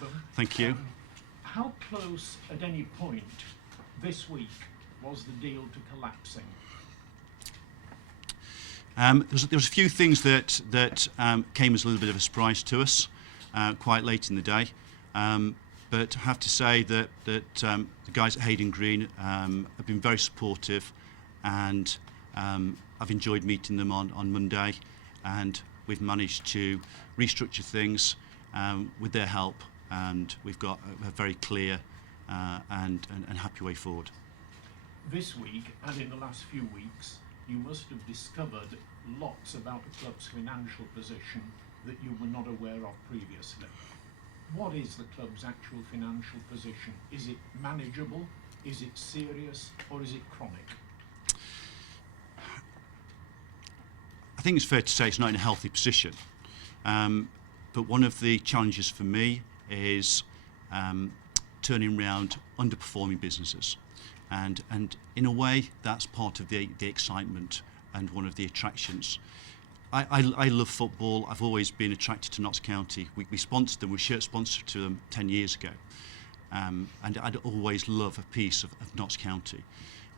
welcome. Thank you. How close at any point this week was the deal to collapsing? There was a few things that came as a little bit of a surprise to us quite late in the day. But I have to say that the guys at Hayden Green have been very supportive, and I've enjoyed meeting them on Monday, and we've managed to restructure things with their help, and we've got a very clear and happy way forward. This week and in the last few weeks, you must have discovered lots about the club's financial position that you were not aware of previously. What is the club's actual financial position? Is it manageable? Is it serious? Or is it chronic? I think it's fair to say it's not in a healthy position. But one of the challenges for me is turning around underperforming businesses. And in a way, that's part of the excitement and one of the attractions. I love football. I've always been attracted to Notts County. We sponsored them, we shirt sponsor to them 10 years ago. And I'd always love a piece of Notts County.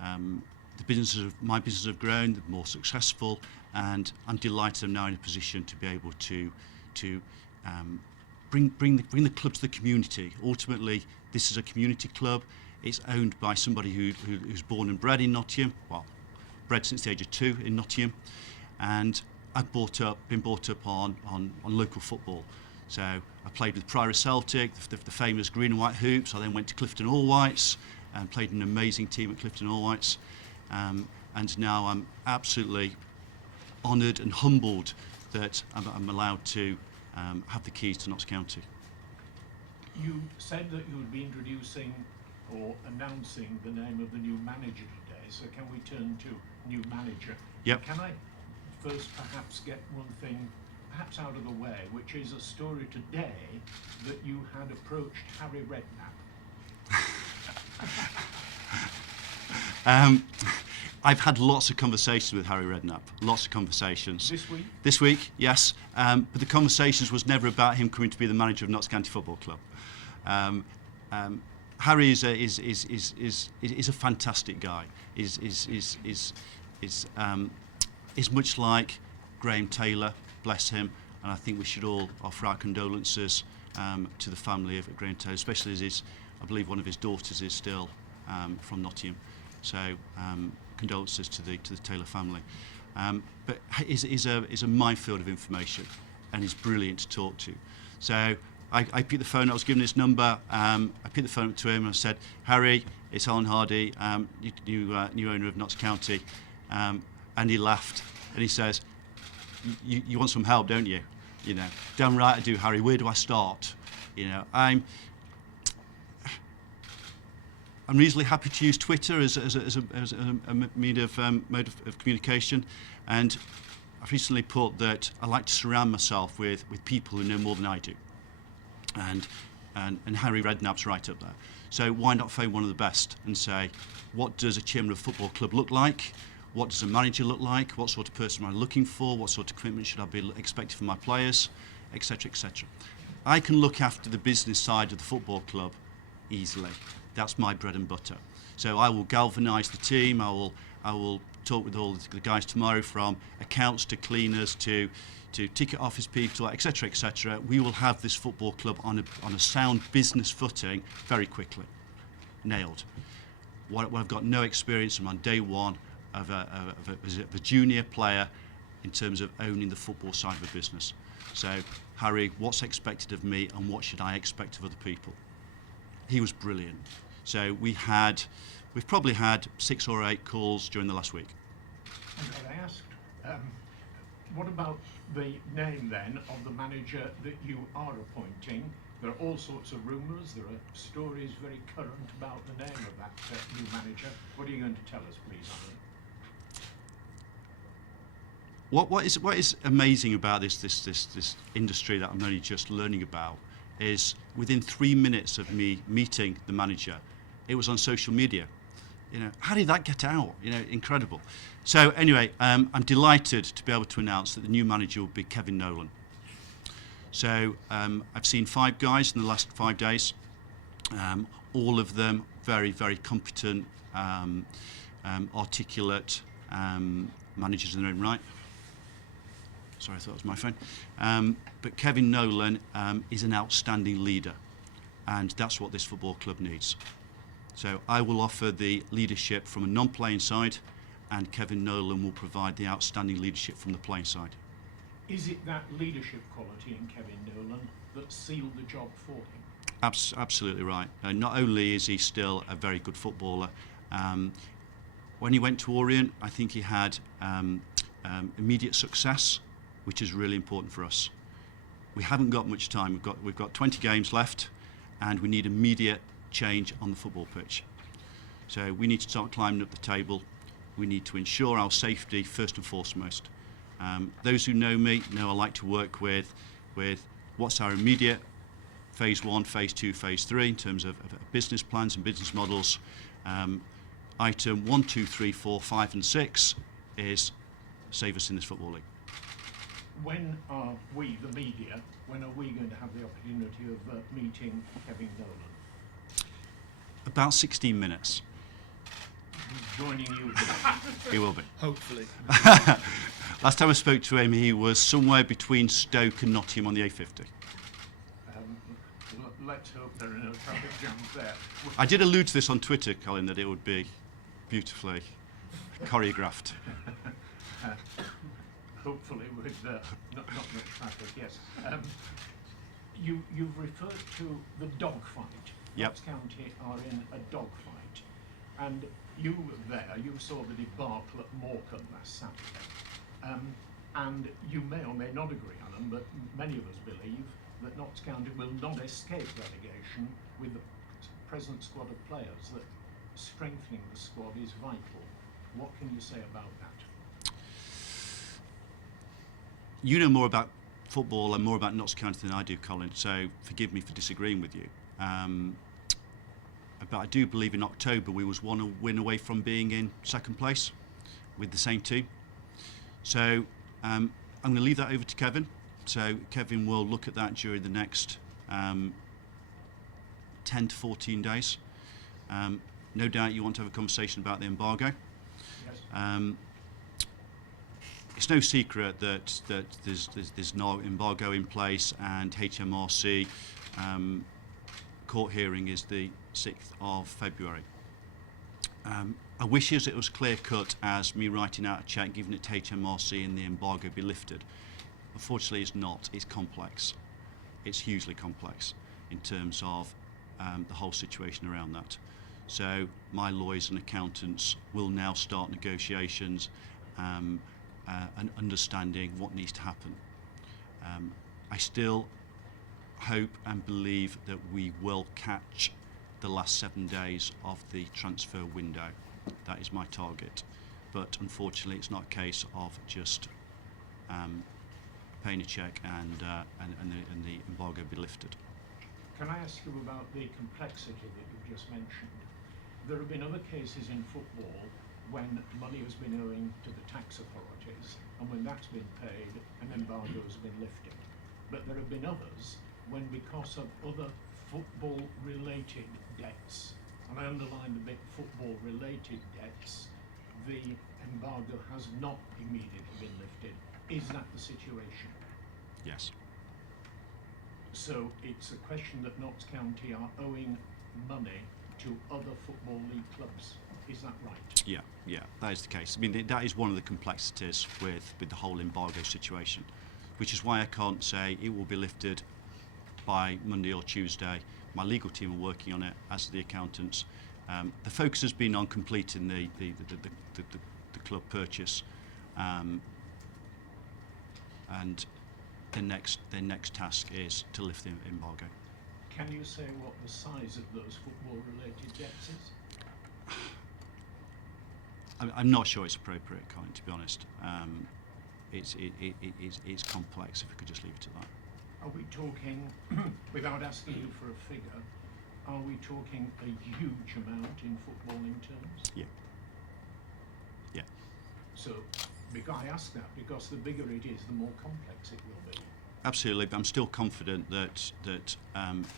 My businesses have grown, they're more successful, and I'm delighted I'm now in a position to be able to bring the club to the community. Ultimately, this is a community club. It's owned by somebody who's born and bred in Nottingham, well, bred since the age of 2 in Nottingham, and I've been brought up on local football. So I played with Priory Celtic, the famous green and white hoops. I then went to Clifton All Whites and played in an amazing team at Clifton All Whites. And now I'm absolutely honoured and humbled that I'm allowed to have the keys to Notts County. You said that you would be introducing or announcing the name of the new manager today, so can we turn to new manager? Yep. Can I first perhaps get one thing perhaps out of the way, which is a story today that you had approached Harry Redknapp? I've had lots of conversations with Harry Redknapp, lots of conversations. This week? This week, yes. But the conversations was never about him coming to be the manager of Notts County Football Club. Harry is a fantastic guy. Is much like Graham Taylor, bless him, and I think we should all offer our condolences to the family of Graham Taylor, especially as I believe one of his daughters is still from Nottingham. So condolences to the Taylor family. But he's a minefield of information, and he's brilliant to talk to. So I picked the phone. I was given his number. I picked the phone up to him and I said, "Harry, it's Alan Hardy, new owner of Notts County." And he laughed and he says, you want some help, don't you? You know, damn right I do, Harry. Where do I start? You know, I'm reasonably happy to use Twitter as a mode of communication, and I've recently put that I like to surround myself with people who know more than I do, and Harry Redknapp's right up there. So why not phone one of the best and say, what does a chairman of a football club look like? What does a manager look like? What sort of person am I looking for? What sort of commitment should I be expecting from my players, etc., etc. I can look after the business side of the football club easily. That's my bread and butter. So I will galvanise the team. I will talk with all the guys tomorrow, from accounts to cleaners to ticket office people, etc., etc. We will have this football club on a sound business footing very quickly. Nailed. What I've got no experience from on day one of a junior player in terms of owning the football side of a business. So, Harry, what's expected of me and what should I expect of other people? He was brilliant. So we've probably had 6 or 8 calls during the last week. And I asked, what about the name then of the manager that you are appointing? There are all sorts of rumours, there are stories very current about the name of that new manager. What are you going to tell us, please, Alan? What is amazing about this industry that I'm only just learning about is within 3 minutes of me meeting the manager, it was on social media. You know, how did that get out? You know, incredible. So anyway, I'm delighted to be able to announce that the new manager will be Kevin Nolan. So I've seen 5 guys in the last 5 days, all of them very, very competent, articulate managers in their own right. Sorry, I thought it was my phone. But Kevin Nolan is an outstanding leader, and that's what this football club needs. So I will offer the leadership from a non-playing side, and Kevin Nolan will provide the outstanding leadership from the playing side. Is it that leadership quality in Kevin Nolan that sealed the job for him? Absolutely right. Not only is he still a very good footballer, when he went to Orient, I think he had immediate success, which is really important for us. We haven't got much time. We've got 20 games left, and we need immediate change on the football pitch. So we need to start climbing up the table. We need to ensure our safety first and foremost. Those who know me know I like to work with what's our immediate phase 1, phase 2, phase 3 in terms of business plans and business models. Item 1, 2, 3, 4, 5 and 6 is save us in this football league. When are we, the media, when are we going to have the opportunity of meeting Kevin Nolan? About 16 minutes. He's joining you. He will be. Hopefully. Last time I spoke to him, he was somewhere between Stoke and Nottingham on the A50. Let's hope there are no traffic jams there. I did allude to this on Twitter, Colin, that it would be beautifully choreographed. Hopefully with not much traffic, yes. You've referred to the dogfight. Yep. Notts County are in a dogfight. And you were there, you saw the debacle at Morecambe last Saturday. And you may or may not agree, Alan, but many of us believe that Notts County will not escape relegation with the present squad of players, that strengthening the squad is vital. What can you say about that? You know more about football and more about Notts County than I do, Colin, so forgive me for disagreeing with you. But I do believe in October we was one win away from being in second place with the same team. So I'm going to leave that over to Kevin. So Kevin will look at that during the next 10 to 14 days. No doubt you want to have a conversation about the embargo. Yes. It's no secret that there's no embargo in place, and HMRC court hearing is the 6th of February. I wish it was clear cut as me writing out a cheque, giving it to HMRC and the embargo be lifted. Unfortunately it's not. It's complex. It's hugely complex in terms of the whole situation around that. So my lawyers and accountants will now start negotiations and understanding what needs to happen. I still hope and believe that we will catch the last 7 days of the transfer window. That is my target. But unfortunately it's not a case of just paying a cheque and the embargo be lifted. Can I ask you about the complexity that you've just mentioned? There have been other cases in football when money has been owing to the tax authorities, and when that's been paid, an embargo has been lifted. But there have been others when, because of other football-related debts, and I underline the bit football-related debts, the embargo has not immediately been lifted. Is that the situation? Yes. So it's a question that Notts County are owing money to other football league clubs. Is that right? Yeah, that is the case. I mean, that is one of the complexities with the whole embargo situation, which is why I can't say it will be lifted by Monday or Tuesday. My legal team are working on it, as are the accountants. The focus has been on completing the club purchase, and their next task is to lift the embargo. Can you say what the size of those football-related debts is? I'm not sure it's appropriate, Colin, to be honest. It's complex, if we could just leave it at that. Are we talking, without asking you for a figure, are we talking a huge amount in footballing terms? Yeah. So, I ask that because the bigger it is, the more complex it will be. absolutely. But I'm still confident that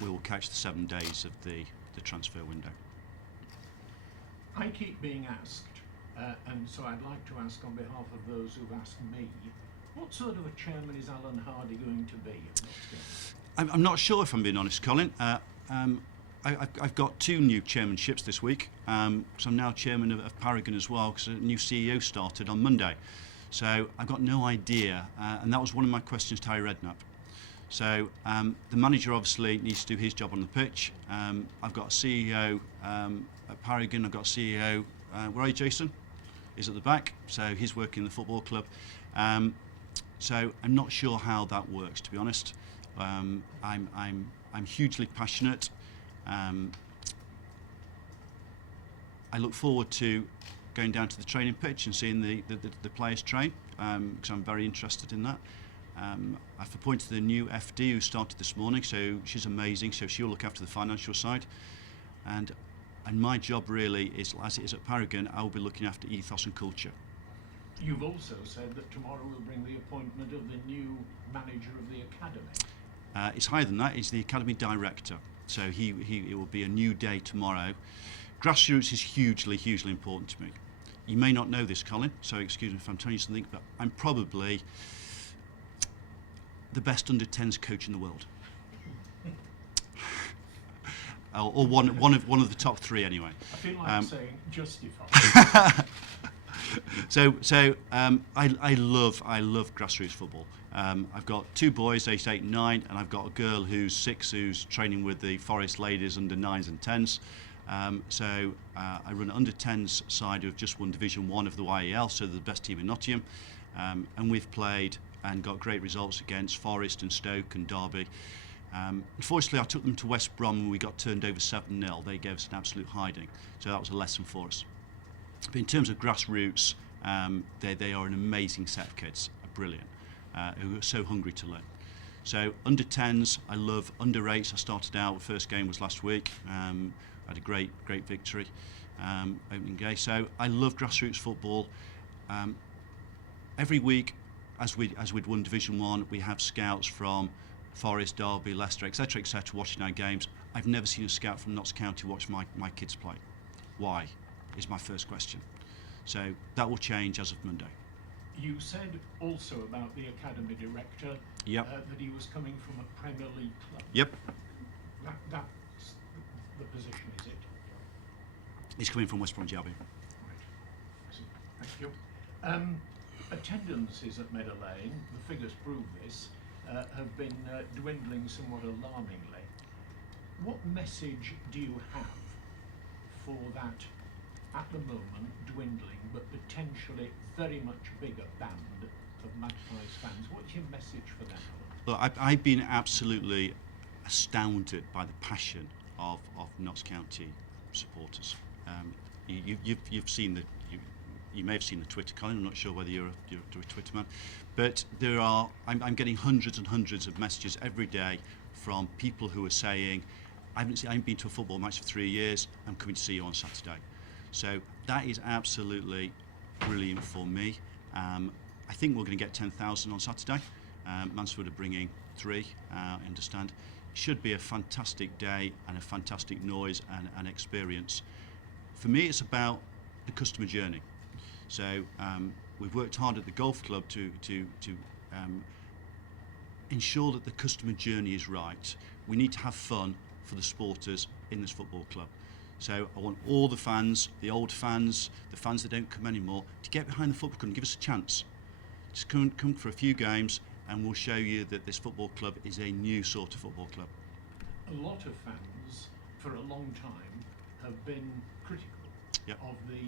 we will catch the 7 days of the transfer window. I keep being asked, and so I'd like to ask on behalf of those who've asked me, what sort of a chairman is Alan Hardy going to be at Notts? I'm not sure, if I'm being honest, Colin. I've got 2 new chairmanships this week, so I'm now chairman of Paragon as well, because a new CEO started on Monday. So I've got no idea, and that was one of my questions to Harry Redknapp. So the manager obviously needs to do his job on the pitch. I've got a CEO at Paragon, I've got a CEO, where are you, Jason? He's at the back, so he's working in the football club. So I'm not sure how that works, to be honest. I'm hugely passionate. I look forward to going down to the training pitch and seeing the players train, because I'm very interested in that. I've appointed a new FD who started this morning, so she's amazing, so she'll look after the financial side. And my job really is, as it is at Paragon, I will be looking after ethos and culture. You've also said that tomorrow will bring the appointment of the new manager of the academy. It's higher than that. He's the academy director. So it will be a new day tomorrow. Grassroots is hugely important to me. You may not know this, Colin, so excuse me if I'm telling you something, but I'm probably the best under-10s coach in the world. or one of the top 3 anyway. I feel like saying justified. I love grassroots football. I've got 2 boys, aged 8 and 9, and I've got a girl who's 6 who's training with the Forest ladies under 9s and 10s. I run under 10s side who've just won Division 1 of the YEL, so they're the best team in Nottingham. And we've played and got great results against Forest and Stoke and Derby. Unfortunately, I took them to West Brom and we got turned over 7-0. They gave us an absolute hiding, so that was a lesson for us. But in terms of grassroots, they are an amazing set of kids, brilliant, who are so hungry to learn. So under 10s, I love. Under 8s, I started out. The first game was last week. Had a great victory, opening day. So I love grassroots football. Every week, as we'd won Division 1, we have scouts from Forest, Derby, Leicester, etc., watching our games. I've never seen a scout from Notts County watch my kids play. Why? Is my first question. So that will change as of Monday. You said also about the academy director that he was coming from a Premier League club. Yep. That's the position, is it? He's coming from West Bromwich Albion. Right. Thank you. Attendances at Meadow Lane, the figures prove this, have been dwindling somewhat alarmingly. What message do you have for that, at the moment, dwindling but potentially very much bigger band of Magpies fans? What's your message for them? Look, I've been absolutely astounded by the passion of Notts County supporters. You've seen you may have seen the Twitter, Colin. I'm not sure whether you're a Twitter man, but I'm getting hundreds and hundreds of messages every day from people who are saying, I haven't been to a football match for 3 years. I'm coming to see you on Saturday. So that is absolutely brilliant for me. I think we're going to get 10,000 on Saturday. Mansfield are bringing 3, I understand. Should be a fantastic day and a fantastic noise and experience. For me, it's about the customer journey. So we've worked hard at the golf club to ensure that the customer journey is right. We need to have fun for the supporters in this football club. So I want all the fans, the old fans, the fans that don't come anymore, to get behind the football club and give us a chance. Just come for a few games and we'll show you that this football club is a new sort of football club. A lot of fans, for a long time, have been critical of the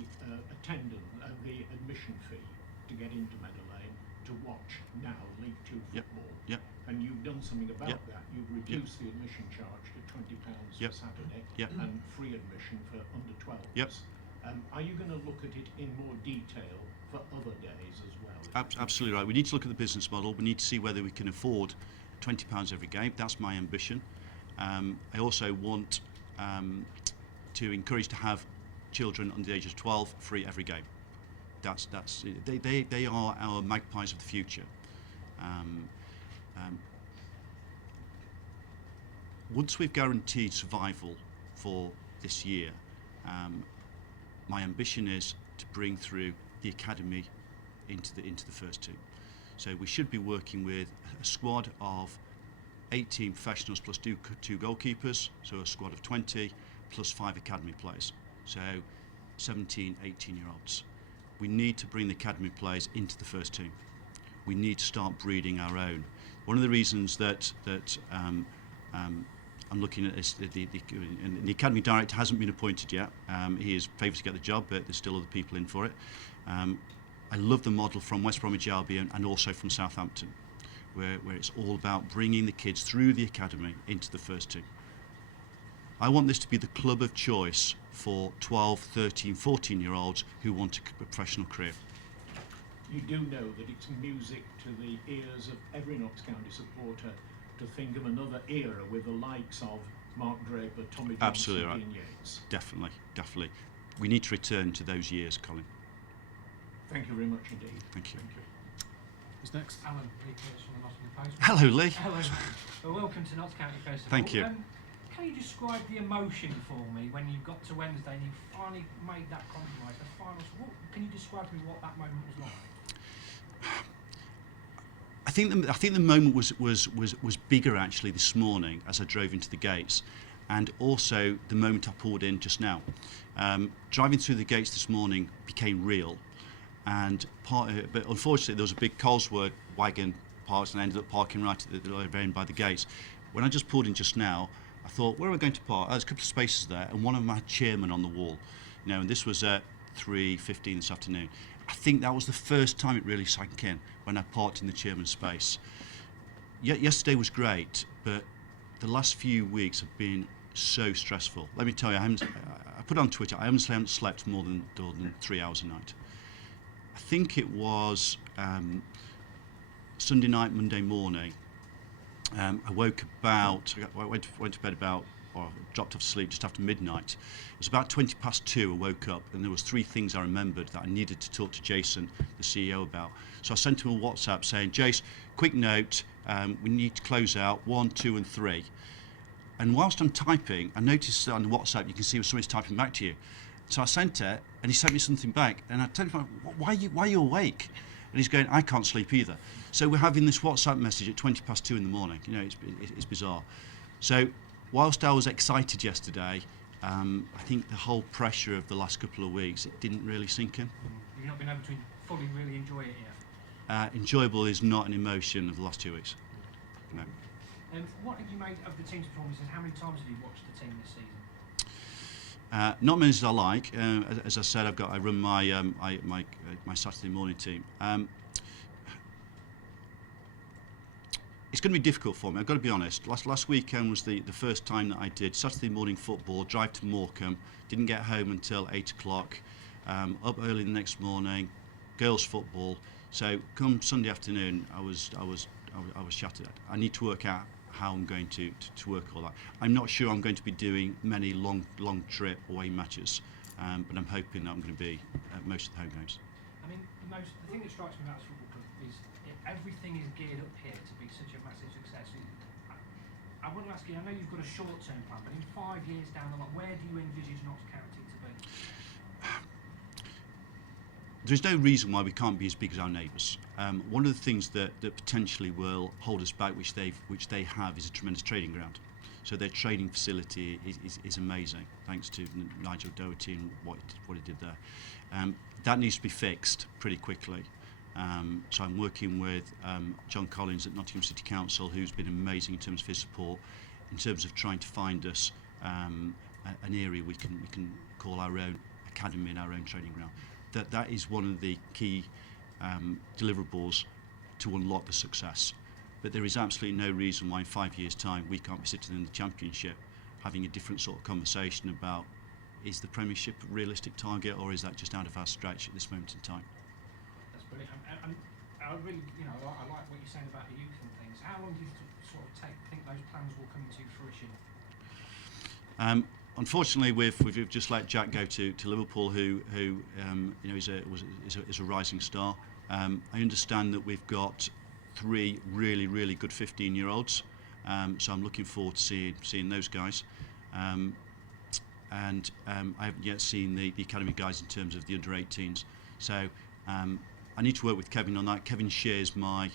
attendance and the admission fee to get into Meadow Lane to watch now League 2 football. And you've done something about that. You've reduced the admission charge to £20 for Saturday and free admission for under 12s. Are you going to look at it in more detail for other days as well? Absolutely right. We need to look at the business model. We need to see whether we can afford £20 every game. That's my ambition. I also want to encourage to have children under the age of 12 free every game. They are our Magpies of the future. once we've guaranteed survival for this year, my ambition is to bring through the academy into the first team. So we should be working with a squad of 18 professionals plus two goalkeepers, so a squad of 20 plus 5 academy players, so 17, 18-year-olds. We need to bring the academy players into the first team. We need to start breeding our own. One of the reasons that I'm looking at is the academy director hasn't been appointed yet. He is favoured to get the job, but there's still other people in for it. I love the model from West Bromwich Albion and also from Southampton, where it's all about bringing the kids through the academy into the first team. I want this to be the club of choice for 12, 13, 14-year-olds who want a professional career. You do know that it's music to the ears of every Notts County supporter to think of another era with the likes of Mark Draper, Tommy Johnson, Absolutely right. Ian Yates. Definitely. We need to return to those years, Colin. Thank you very much indeed. Thank you. Who's next? Alan Lee Curtis from the Nottingham Post. Hello, Lee. Hello. Well, welcome to Notts County Festival. Thank you. Can you describe the emotion for me when you got to Wednesday and you finally made that compromise, the finals? Can you describe to me what that moment was like? I think the moment was bigger actually this morning as I drove into the gates, and also the moment I pulled in just now. Driving through the gates this morning became real, and but unfortunately there was a big Colesworth wagon parked and I ended up parking right at the very end by the gates. When I just pulled in just now, I thought, where am I going to park? There's a couple of spaces there, and one of them had chairman on the wall. And this was at 3:15 this afternoon. I think that was the first time it really sank in when I parked in the chairman's space. Yesterday was great, but the last few weeks have been so stressful. Let me tell you, I put on Twitter, I haven't slept more than 3 hours a night. I think it was Sunday night, Monday morning. I woke about, I went to bed about, or dropped off to sleep just after midnight. It was about 2:20 I woke up, and there was 3 things I remembered that I needed to talk to Jason, the CEO, about. So I sent him a WhatsApp saying, Jace, quick note, we need to close out 1, 2 and 3. And whilst I'm typing, I noticed that on the WhatsApp you can see when somebody's typing back to you. So I sent it, and he sent me something back, and I told him, why are you awake? And he's going, I can't sleep either. So we're having this WhatsApp message at 2:20 in the morning. It's bizarre. So whilst I was excited yesterday, I think the whole pressure of the last couple of weeks, it didn't really sink in. You've not been able to fully really enjoy it yet? Enjoyable is not an emotion of the last 2 weeks. No. What have you made of the team's performance, and how many times have you watched the team this season? Not many as I like. As I said, I run my my Saturday morning team. It's going to be difficult for me. I've got to be honest. Last weekend was the first time that I did Saturday morning football. Drive to Morecambe. Didn't get home until 8 o'clock. Up early the next morning. Girls football. So come Sunday afternoon, I was shattered. I need to work out how I'm going to work all that. I'm not sure I'm going to be doing many long trip away matches, but I'm hoping that I'm going to be at most of the home games. I mean, the thing that strikes me about this football club is everything is geared up here to be such a massive success. I want to ask you, I know you've got a short-term plan, but in 5 years down the line, where do you envisage Notts County to be? There's no reason why we can't be as big as our neighbours. One of the things that potentially will hold us back, which they have, is a tremendous training ground. So their training facility is amazing, thanks to Nigel Doherty and what he did there. That needs to be fixed pretty quickly. So I'm working with John Collins at Nottingham City Council, who's been amazing in terms of his support, in terms of trying to find us an area we can call our own academy and our own training ground. That is one of the key deliverables to unlock the success. But there is absolutely no reason why in 5 years' time we can't be sitting in the Championship having a different sort of conversation about, is the Premiership a realistic target, or is that just out of our stretch at this moment in time? That's brilliant. And I really, I like what you're saying about the youth and things. How long do you sort of think those plans will come into fruition? Unfortunately, we've just let Jack go to Liverpool, who is a rising star. I understand that we've got 3 really good 15-year-olds So I'm looking forward to seeing those guys. And I haven't yet seen the academy guys in terms of the under 18s. So I need to work with Kevin on that. Kevin shares my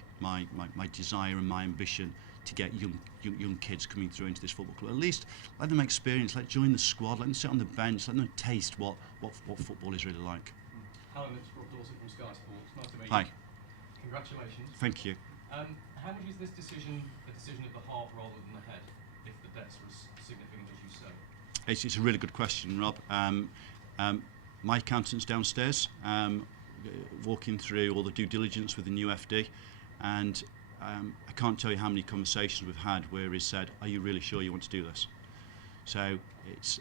desire and my ambition to get young kids coming through into this football club. At least let them experience, let join the squad, let them sit on the bench, let them taste what football is really like. Alan, it's Rob Dawson from Sky Sports. Nice to meet Hi. you. Congratulations. Thank you. How much is this decision a decision of the heart rather than the head, if the debts was significant as you say? It's a really good question, Rob. My accountant's downstairs, walking through all the due diligence with the new FD, and I can't tell you how many conversations we've had where he said, "Are you really sure you want to do this?" So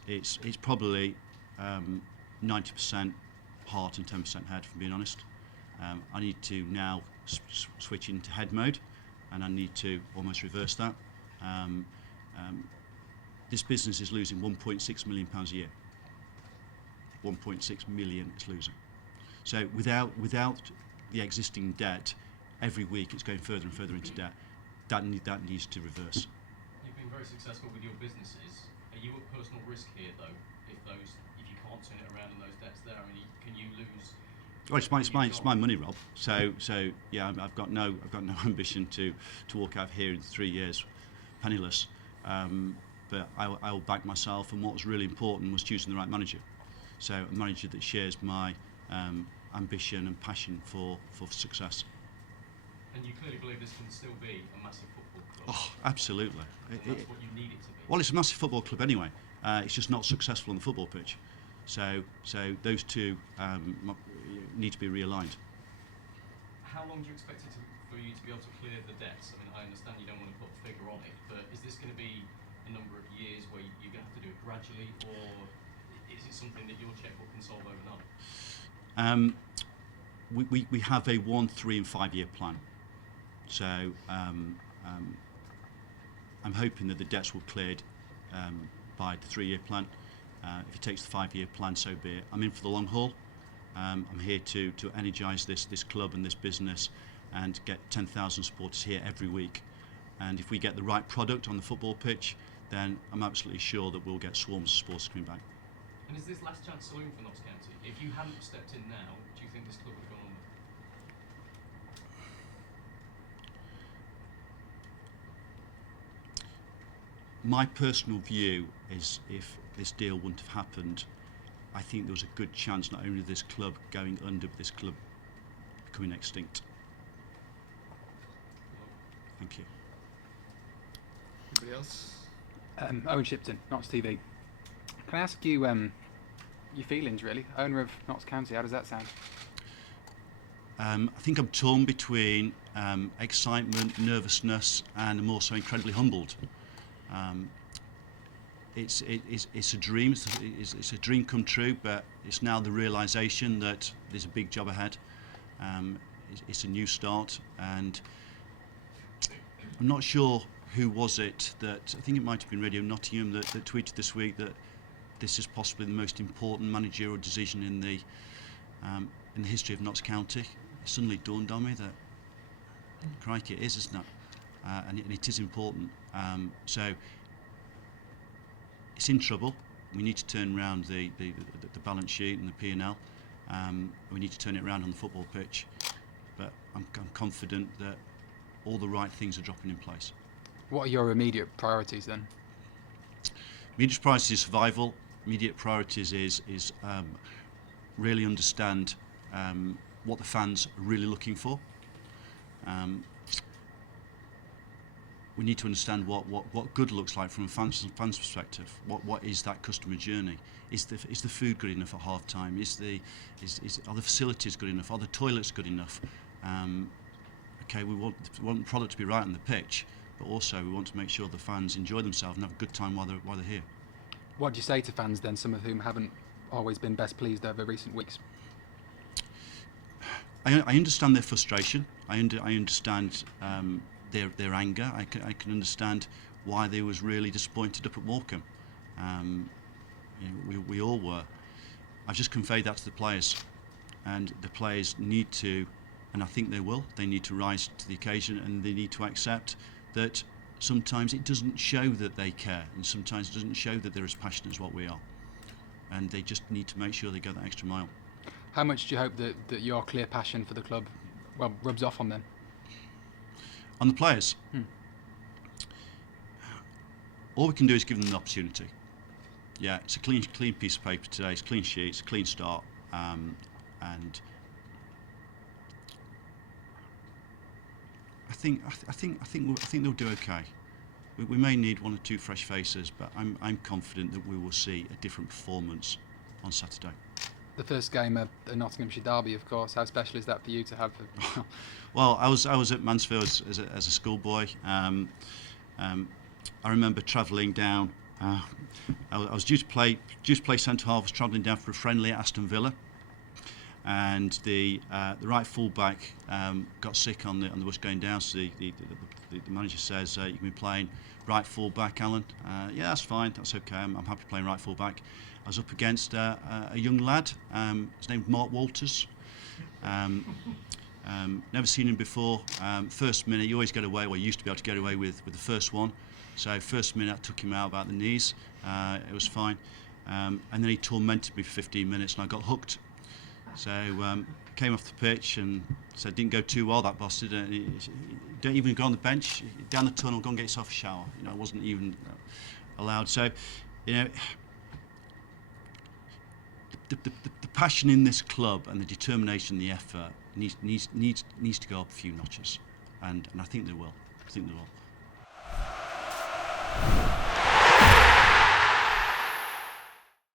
it's probably 90% heart and 10% head, if I'm being honest. I need to now switch into head mode, and I need to almost reverse that. This business is losing £1.6 million a year. 1.6 million it's losing. So without the existing debt, every week it's going further and further into debt. That needs to reverse. You've been very successful with your businesses. Are you at personal risk here, though? If you can't turn it around and those debts there, I mean, can you lose? Well, it's my money, Rob. So yeah, I've got no ambition to walk out of here in 3 years penniless. But I will back myself, and what was really important was choosing the right manager. So a manager that shares my ambition and passion for success. And you clearly believe this can still be a massive football club. Oh, absolutely. And that's what you need it to be. Well, it's a massive football club anyway. It's just not successful on the football pitch. So those two need to be realigned. How long do you expect it for you to be able to clear the debts? I mean, I understand you don't want to put a figure on it, but is this going to be a number of years where you're going to have to do it gradually, or is it something that your chequebook can solve overnight? We have a 1, 3 and 5 year plan. So I'm hoping that the debts will be cleared by the 3 year plan. If it takes the 5 year plan, so be it. I'm in for the long haul. I'm here to energise this club and this business and get 10,000 supporters here every week. And if we get the right product on the football pitch, then I'm absolutely sure that we'll get swarms of supporters coming back. And is this last chance saloon for Notts County? If you hadn't stepped in now, do you think this club would have gone under? My personal view is if this deal wouldn't have happened, I think there was a good chance not only of this club going under, but this club becoming extinct. Thank you. Anybody else? Owen Shipton, Notts TV. Can I ask you your feelings, really? Owner of Notts County, how does that sound? I think I'm torn between excitement, nervousness, and I'm also incredibly humbled. It's a dream. It's a dream come true, but it's now the realisation that there's a big job ahead. It's a new start, and I'm not sure who was it that, I think it might have been Radio Nottingham that tweeted this week that this is possibly the most important managerial decision in the history of Notts County. It suddenly dawned on me that, crikey, it is, isn't it? And it is important. So it's in trouble. We need to turn around the balance sheet and the P&L. We need to turn it around on the football pitch. But I'm confident that all the right things are dropping in place. What are your immediate priorities then? Immediate priorities is survival. Immediate priorities is really understand what the fans are really looking for. We need to understand what good looks like from a fan's perspective. What is that customer journey? Is the food good enough at half time? Are the facilities good enough? Are the toilets good enough? Okay, we want the product to be right on the pitch, but also we want to make sure the fans enjoy themselves and have a good time while they're here. What do you say to fans then, some of whom haven't always been best pleased over recent weeks? I understand their frustration. I understand their anger. I can understand why they was really disappointed up at Morecambe. We all were. I've just conveyed that to the players, and the players need to, and I think they will. They need to rise to the occasion, and they need to accept that sometimes it doesn't show that they care, and sometimes it doesn't show that they're as passionate as what we are. And they just need to make sure they go that extra mile. How much do you hope that your clear passion for the club, well, rubs off on them? On the players, all we can do is give them the opportunity. Yeah, it's a clean piece of paper today. It's a clean sheet. It's a clean start, and I think they'll do okay. We may need one or two fresh faces, but I'm confident that we will see a different performance on Saturday. The first game of the Nottinghamshire derby, of course. How special is that for you to have? Well, I was at Mansfield as a schoolboy. I remember travelling down. I was due to play centre half. I was travelling down for a friendly at Aston Villa, and the right fullback got sick on the bus going down. So the manager says, "You can be playing right fullback, Alan." Yeah, that's fine. That's okay. I'm happy playing right fullback. I was up against a young lad. His name's Mark Walters. Never seen him before. First minute, you always get away. Well, you used to be able to get away with the first one. So first minute, I took him out about the knees. It was fine. And then he tormented me for 15 minutes, and I got hooked. So came off the pitch and said, didn't go too well, that bastard. Don't even go on the bench, down the tunnel, go and get yourself a shower. You know, I wasn't even allowed. So, you know, the passion in this club and the determination, the effort needs to go up a few notches, and I think they will. I think they will.